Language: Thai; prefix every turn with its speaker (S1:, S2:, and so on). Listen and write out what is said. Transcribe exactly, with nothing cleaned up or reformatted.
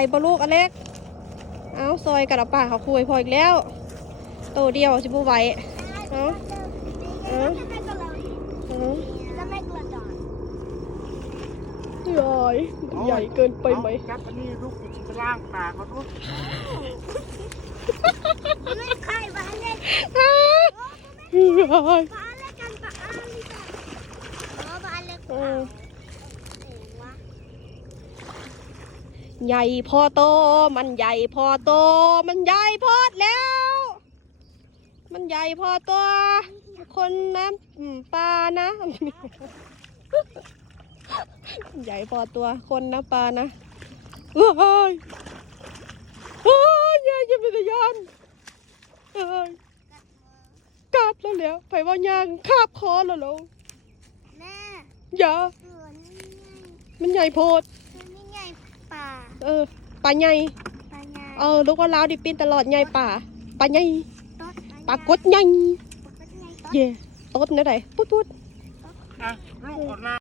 S1: บลูกอเล็กเอาซอยกระป่าเขาคุยพออีกแล้วโตเดียวสิบุไหวเอาเอาเอาใหญ่ใหญ่เกินไปไหม
S2: จับอันนี้ลูกจะล่างปากเขาทุกไม่ใครบ้านเล็กบ้านเล็กกันบ้านเล็กบ้านเล็ก
S1: ใหญ่พอโตมันใหญ่พอโตมันใหญ่พอแล้วมันใหญ่พอตัวคนน้ำปลานะใหญ่พอตัวคนนะปลานะว้ายว้ายใหญ่จะเป็นยานกัดแล้วแล้วไปว่ายางคาบคอแล้วแล้วอย่ามันใหญ่โพดเออปลาใหญ่เออลูกว่าลาวดิปีนตลอดใหญ่ป่าปลาใหญ่ปลากดใหญ่เย่ต้นนี่ไหนปุ๊ดปุ๊ด
S2: อ่ะลูกอดน้ำ